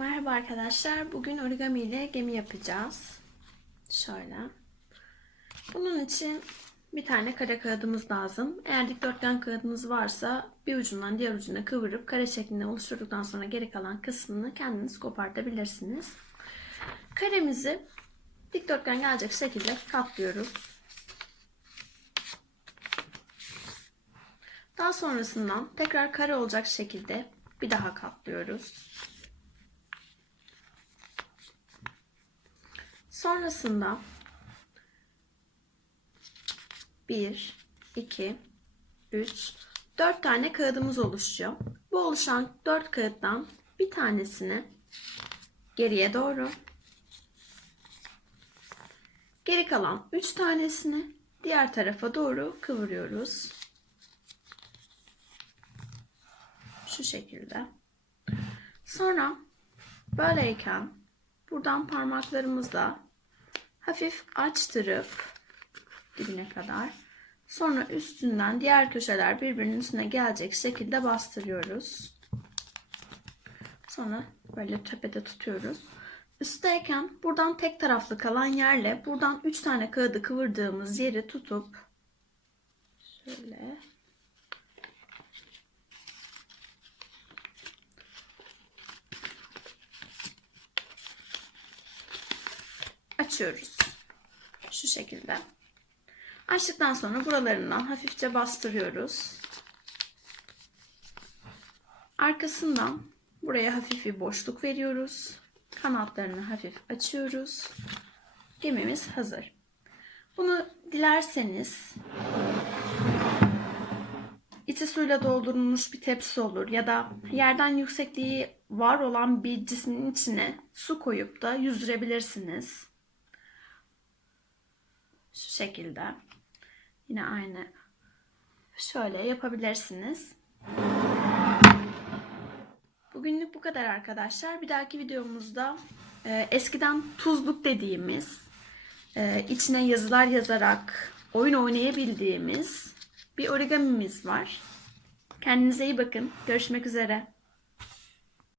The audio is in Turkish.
Merhaba arkadaşlar. Bugün origami ile gemi yapacağız. Şöyle. Bunun için bir tane kare kağıdımız lazım. Eğer dikdörtgen kağıdınız varsa bir ucundan diğer ucuna kıvırıp kare şeklinde oluşturduktan sonra geri kalan kısmını kendiniz kopartabilirsiniz. Karemizi dikdörtgen gelecek şekilde katlıyoruz. Daha sonrasından tekrar kare olacak şekilde bir daha katlıyoruz. Sonrasında 1, 2, 3, 4 tane kağıdımız oluşuyor. Bu oluşan 4 kağıttan bir tanesini geriye doğru, geri kalan 3 tanesini diğer tarafa doğru kıvırıyoruz. Şu şekilde. Sonra böyleyken buradan parmaklarımızla hafif açtırıp dibine kadar sonra üstünden diğer köşeler birbirinin üstüne gelecek şekilde bastırıyoruz. Sonra böyle tepede tutuyoruz. Üstteyken buradan tek taraflı kalan yerle buradan 3 tane kağıdı kıvırdığımız yeri tutup şöyle açıyoruz. Şu şekilde. Açtıktan sonra buralarından hafifçe bastırıyoruz. Arkasından buraya hafif bir boşluk veriyoruz. Kanatlarını hafif açıyoruz. Gemimiz hazır. Bunu dilerseniz içi suyla doldurulmuş bir tepsi olur ya da yerden yüksekliği var olan bir cismin içine su koyup da yüzdürebilirsiniz. Şu şekilde. Yine aynı. Şöyle yapabilirsiniz. Bugünlük bu kadar arkadaşlar. Bir dahaki videomuzda e, eskiden tuzluk dediğimiz e, içine yazılar yazarak oyun oynayabildiğimiz bir origamimiz var. Kendinize iyi bakın. Görüşmek üzere.